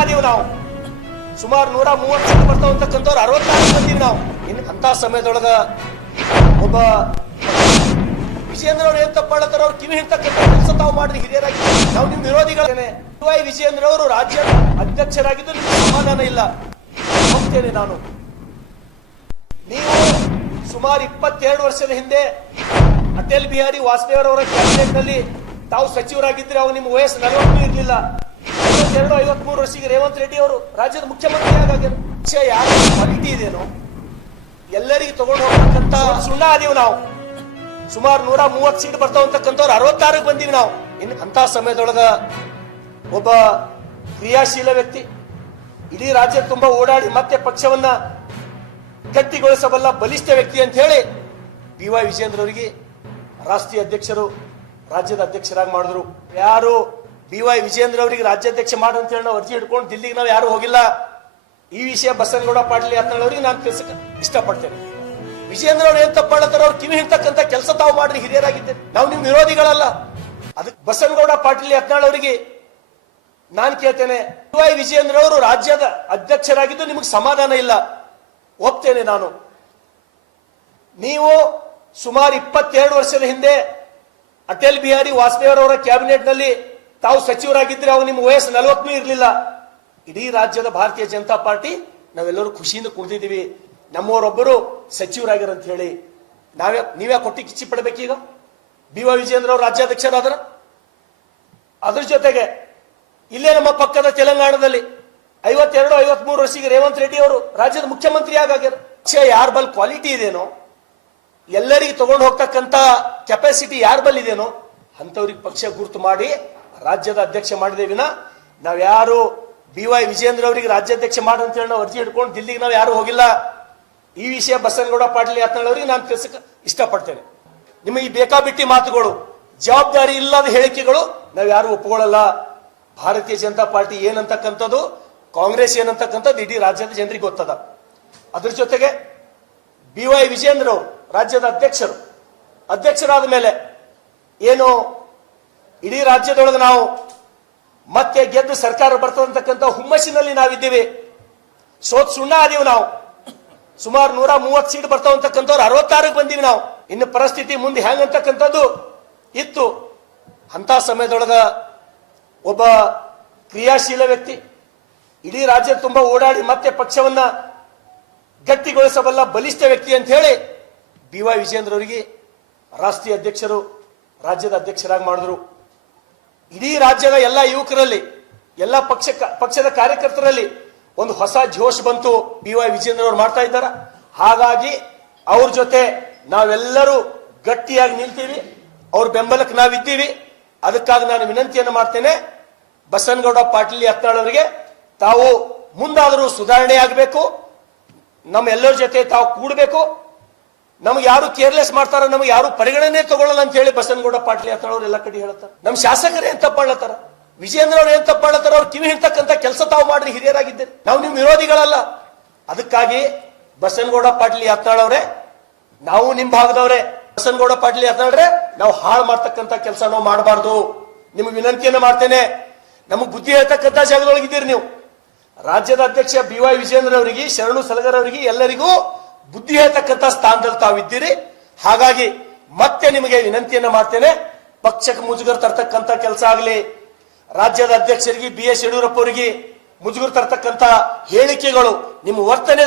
ಆದೀವಿ ನಾವು. ಸುಮಾರು 130 ಸೀಟ್ ಬರ್ತಾವ ಅಂತಕ್ಕಂಥವ್ರು 66 ಬಂದೀವಿ ನಾವು. ಇನ್ನು ಅಂತ ಸಮಯದೊಳಗ ಒಬ್ಬ ವಿಜಯೇಂದ್ರ ಅವ್ರು ಏನ್ ತಪ್ಪಾಳತ್ತಾರ, ಅವ್ರು ಕಿವಿ ಹಿಡ್ತಕ್ಕಂಥ ಕೆಲಸ ತಾವು ಮಾಡ್ರಿ ಹಿರಿಯರಾಗಿ. ನಾವು ನಿಮ್ ವಿರೋಧಿಗಳೇನೆ. ವೈ ವಿಜಯೇಂದ್ರ ಅವರು ರಾಜ್ಯದ ಅಧ್ಯಕ್ಷರಾಗಿದ್ದು ನಿಮ್ಗೆ ಸಮಾಧಾನ ಇಲ್ಲ. ಹೋಗ್ತೇನೆ ನಾನು. ನೀವು ಸುಮಾರು 22 ವರ್ಷದ ಹಿಂದೆ ಅಟಲ್ ಬಿಹಾರಿ ವಾಜಪೇಯಿ ಅವರ ಕ್ಯಾಬಿನೆಟ್ ನಲ್ಲಿ ತಾವು ಸಚಿವರಾಗಿದ್ರೆ ಅವು ನಿಮ್ಮ ವಯಸ್ಸು 40 ಇರಲಿಲ್ಲ. 52-53 ವರ್ಷಕ್ಕೆ ರೇವಂತ್ ರೆಡ್ಡಿ ಅವರು ರಾಜ್ಯದ ಮುಖ್ಯಮಂತ್ರಿ ಆಗಿದ್ರು. ಯಾರು ಕ್ವಾಲಿಟಿ ಇದೇನೋ ಎಲ್ಲರಿಗೂ ತಗೊಂಡು ಹೋಗ್ತಕ್ಕಂಥ ಸುಣ್ಣ ಆದೀವಿ ನಾವು. ಸುಮಾರು 130 ಸೀಟ್ ಬರ್ತಾವ ಅಂತಕ್ಕಂಥವ್ರು 66 ಬಂದೀವಿ ನಾವು. ಇನ್ನು ಅಂತ ಸಮಯದೊಳಗ ಒಬ್ಬ ಕ್ರಿಯಾಶೀಲ ವ್ಯಕ್ತಿ, ಇಡೀ ರಾಜ್ಯ ತುಂಬಾ ಓಡಾಡಿ ಮತ್ತೆ ಪಕ್ಷವನ್ನ ಗಟ್ಟಿಗೊಳಿಸಬಲ್ಲ ಬಲಿಷ್ಠ ವ್ಯಕ್ತಿ ಅಂತ ಹೇಳಿ BY ವಿಜಯೇಂದ್ರ ಅವರಿಗೆ ರಾಷ್ಟ್ರೀಯ ಅಧ್ಯಕ್ಷರು ರಾಜ್ಯದ ಅಧ್ಯಕ್ಷರಾಗಿ ಮಾಡಿದ್ರು. ಯಾರು BY ವಿಜಯೇಂದ್ರ ಅವರಿಗೆ ರಾಜ್ಯಾಧ್ಯಕ್ಷ ಮಾಡು ಅಂತ ಹೇಳಿ ನಾವು ಅರ್ಜಿ ಹಿಡ್ಕೊಂಡು ದಿಲ್ಲಿಗೆ ನಾವು ಯಾರು ಹೋಗಿಲ್ಲ. ಈ ವಿಷಯ ಬಸನಗೌಡ ಪಾಟೀಲ್ ಯತ್ನಾಳ್ ಅವರಿಗೆ ನಾನು ತಿಳಿಸಕ್ಕೆ ಇಷ್ಟಪಡ್ತೇನೆ. ವಿಜಯೇಂದ್ರ ಅವ್ರು ಏನ್ ತಪ್ಪಾಳತ್ತಾರ, ಅವ್ರು ಕಿವಿ ಹಿಡ್ತಕ್ಕಂಥ ಕೆಲಸ ತಾವು ಮಾಡ್ರಿ ಹಿರಿಯರಾಗಿದ್ದೇನೆ. ನಾವು ನಿಮ್ ವಿರೋಧಿಗಳಲ್ಲ. ಅದಕ್ಕೆ ಬಸನಗೌಡ ಪಾಟೀಲ್ ಯತ್ನಾಳ್ ಅವರಿಗೆ ನಾನು ಕೇಳ್ತೇನೆ, BY ವಿಜಯೇಂದ್ರ ಅವರು ರಾಜ್ಯದ ಅಧ್ಯಕ್ಷರಾಗಿದ್ದು ನಿಮಗೆ ಸಮಾಧಾನ ಇಲ್ಲ. ಒಪ್ತೇನೆ ನಾನು. ನೀವು ಸುಮಾರು 22 ವರ್ಷದ ಹಿಂದೆ ಅಟಲ್ ಬಿಹಾರಿ ವಾಜಪೇಯಿ ಅವರ ಕ್ಯಾಬಿನೆಟ್ ನಲ್ಲಿ ತಾವು ಸಚಿವರಾಗಿದ್ರೆ ಅವು ನಿಮ್ಮ ವಯಸ್ಸು 40 ಇರಲಿಲ್ಲ. ಇಡೀ ರಾಜ್ಯದ ಭಾರತೀಯ ಜನತಾ ಪಾರ್ಟಿ ನಾವೆಲ್ಲರೂ ಖುಷಿಯಿಂದ ಕುಳಿತಿದ್ದೀವಿ, ನಮ್ಮವರೊಬ್ಬರು ಸಚಿವರಾಗಿರ ಅಂತ ಹೇಳಿ. ನೀವೇ ಕೊಟ್ಟಿ ಕಿಚ್ಚಿ ಪಡಬೇಕೀಗ. BY ವಿಜಯೇಂದ್ರ ಅವರು ರಾಜ್ಯಾಧ್ಯಕ್ಷರಾದ್ರ. ಅದ್ರ ಜೊತೆಗೆ ಇಲ್ಲೇ ನಮ್ಮ ಪಕ್ಕದ ತೆಲಂಗಾಣದಲ್ಲಿ 52-53 ವರ್ಷಕ್ಕೆ ರೇವಂತ್ ರೆಡ್ಡಿ ಅವರು ರಾಜ್ಯದ ಮುಖ್ಯಮಂತ್ರಿ ಆಗ್ಯಾರ. ಯಾರ ಬಲ್ ಕ್ವಾಲಿಟಿ ಇದೇನೋ, ಎಲ್ಲರಿಗೂ ತಗೊಂಡು ಹೋಗ್ತಕ್ಕಂಥ ಕೆಪಾಸಿಟಿ ಯಾರ ಬಲ್ ಇದೇನೋ ಅಂತವ್ರಿಗೆ ಪಕ್ಷ ಗುರುತು ಮಾಡಿ ರಾಜ್ಯದ ಅಧ್ಯಕ್ಷ ಮಾಡಿದೇವಿನ ನಾವ್ಯಾರು BY ವಿಜಯೇಂದ್ರ ಅವರಿಗೆ ರಾಜ್ಯಾಧ್ಯಕ್ಷ ಮಾಡು ಅಂತ ಹೇಳಿ ನಾವು ಅರ್ಜಿ ಹಿಡ್ಕೊಂಡು ದಿಲ್ಲಿಗೆ ನಾವು ಯಾರು ಹೋಗಿಲ್ಲ. ಈ ವಿಷಯ ಬಸನಗೌಡ ಪಾಟೀಲ್ ಯತ್ನಾಳ್ ಅವರಿಗೆ ನಾನು ತಿಳಿಸಕ್ಕೆ ಇಷ್ಟಪಡ್ತೇನೆ. ನಿಮ್ಮ ಈ ಬೇಕಾಬಿಟ್ಟಿ ಮಾತುಗಳು, ಜವಾಬ್ದಾರಿ ಇಲ್ಲದ ಹೇಳಿಕೆಗಳು ನಾವು ಯಾರು ಒಪ್ಪಿಕೊಳ್ಳಲ್ಲ. ಭಾರತೀಯ ಜನತಾ ಪಾರ್ಟಿ ಏನಂತಕ್ಕಂಥದ್ದು, ಕಾಂಗ್ರೆಸ್ ಏನಂತಕ್ಕಂಥದ್ದು ಇಡೀ ರಾಜ್ಯದ ಜನರಿಗೆ ಗೊತ್ತದ. ಅದ್ರ ಜೊತೆಗೆ BY ವಿಜಯೇಂದ್ರ ಅವರು ರಾಜ್ಯದ ಅಧ್ಯಕ್ಷರಾದ ಮೇಲೆ ಏನು ಇಡೀ ರಾಜ್ಯದೊಳಗೆ ನಾವು ಮತ್ತೆ ಗೆದ್ದು ಸರ್ಕಾರ ಬರ್ತದಂತಕ್ಕಂಥ ಹುಮ್ಮಸ್ಸಿನಲ್ಲಿ ನಾವಿದ್ದೀವಿ. ಸೋತ್ ಸುಣ್ಣ ಆದೀವಿ ನಾವು. ಸುಮಾರು 130 ಸೀಟ್ ಬರ್ತಾವ ಅಂತಕ್ಕಂಥವ್ರು 66 ಬಂದೀವಿ ನಾವು. ಇನ್ನು ಪರಿಸ್ಥಿತಿ ಮುಂದೆ ಹೆಂಗಂತಕ್ಕಂಥದ್ದು ಇತ್ತು. ಅಂತ ಸಮಯದೊಳಗ ಒಬ್ಬ ಕ್ರಿಯಾಶೀಲ ವ್ಯಕ್ತಿ, ಇಡೀ ರಾಜ್ಯ ತುಂಬಾ ಓಡಾಡಿ ಮತ್ತೆ ಪಕ್ಷವನ್ನ ಗಟ್ಟಿಗೊಳಿಸಬಲ್ಲ ಬಲಿಷ್ಠ ವ್ಯಕ್ತಿ ಅಂತ ಹೇಳಿ BY ವಿಜಯೇಂದ್ರ ಅವರಿಗೆ ರಾಷ್ಟ್ರೀಯ ಅಧ್ಯಕ್ಷರು ರಾಜ್ಯದ ಅಧ್ಯಕ್ಷರಾಗಿ ಮಾಡಿದ್ರು. ಇಡೀ ರಾಜ್ಯದ ಎಲ್ಲ ಯುವಕರಲ್ಲಿ, ಎಲ್ಲ ಪಕ್ಷದ ಕಾರ್ಯಕರ್ತರಲ್ಲಿ ಒಂದು ಹೊಸ ಜೋಶ್ ಬಂತು. BY ವಿಜಯೇಂದ್ರ ಅವರು ಮಾಡ್ತಾ ಇದ್ದಾರ. ಹಾಗಾಗಿ ಅವ್ರ ಜೊತೆ ನಾವೆಲ್ಲರೂ ಗಟ್ಟಿಯಾಗಿ ನಿಲ್ತೀವಿ, ಅವ್ರ ಬೆಂಬಲಕ್ಕೆ ನಾವಿದ್ದೀವಿ. ಅದಕ್ಕಾಗಿ ನಾನು ವಿನಂತಿಯನ್ನು ಮಾಡ್ತೇನೆ, ಬಸನಗೌಡ ಪಾಟೀಲ್ ಯತ್ನಾಳ್ ಅವರಿಗೆ ತಾವು ಮುಂದಾದರೂ ಸುಧಾರಣೆ ಆಗಬೇಕು, ನಮ್ಮ ಎಲ್ಲರ ಜೊತೆ ತಾವು ಕೂಡಬೇಕು. ನಮ್ಗೆ ಯಾರು ಕೇರ್ಲೆಸ್ ಮಾಡ್ತಾರ, ನಮ್ಗೆ ಯಾರು ಪರಿಗಣನೆ ತಗೊಳ್ಳಲ್ಲ ಅಂತ ಹೇಳಿ ಬಸನಗೌಡ ಪಾಟೀಲ್ ಯತ್ನಾಳ್ ಅವ್ರು ಎಲ್ಲ ಕಡೆ ಹೇಳ್ತಾರೆ. ನಮ್ಮ ಶಾಸಕರು ಏನ್ ತಪ್ಪಾಳತ್ತಾರ, ವಿಜಯೇಂದ್ರ ಅವ್ರು ಏನ್ ತಪ್ಪಾಳತ್ತಾರ, ಅವ್ರು ಕಿವಿ ಹಿಡ್ತಕ್ಕಂಥ ಕೆಲಸ ತಾವು ಮಾಡ್ರಿ ಹಿರಿಯರಾಗಿದ್ದೇನೆ. ನಾವು ನಿಮ್ ವಿರೋಧಿಗಳಲ್ಲ. ಅದಕ್ಕಾಗಿ ಬಸನಗೌಡ ಪಾಟೀಲ್ ಯತ್ನಾಳ್ ಅವರೇ, ನಾವು ನಿಮ್ ಭಾಗದವ್ರೆ. ಬಸನಗೌಡ ಪಾಟೀಲ್ ಯತ್ನಾಳ್ರೆ, ನಾವು ಹಾಳು ಮಾಡ್ತಕ್ಕಂಥ ಕೆಲಸ ನಾವು ಮಾಡಬಾರ್ದು. ನಿಮ್ಗೆ ವಿನಂತಿಯನ್ನು ಮಾಡ್ತೇನೆ, ನಮಗ್ ಬುದ್ಧಿ ಹೇಳ್ತಕ್ಕಂಥ ಜಾಗದೊಳಗಿದ್ದೀರಿ ನೀವು. ರಾಜ್ಯದ ಅಧ್ಯಕ್ಷ BY ವಿಜಯೇಂದ್ರ ಅವರಿಗೆ, ಶರಣು ಸಲಗರ್ ಅವರಿಗೆ ಎಲ್ಲರಿಗೂ ಬುದ್ಧಿ ಹೇಳ್ತಕ್ಕಂಥ ಸ್ಥಾನದಲ್ಲಿ ತಾವಿದ್ದೀರಿ. ಹಾಗಾಗಿ ಮತ್ತೆ ನಿಮಗೆ ವಿನಂತಿಯನ್ನು ಮಾಡ್ತೇನೆ, ಪಕ್ಷಕ್ಕೆ ಮುಜುಗರ ತರ್ತಕ್ಕಂಥ ಕೆಲಸ ಆಗಲಿ, ರಾಜ್ಯದ ಅಧ್ಯಕ್ಷರಿಗೆ BS ಯಡಿಯೂರಪ್ಪ ಅವರಿಗೆ ಮುಜುಗರ ತರ್ತಕ್ಕಂಥ ಹೇಳಿಕೆಗಳು, ನಿಮ್ಮ ವರ್ತನೆ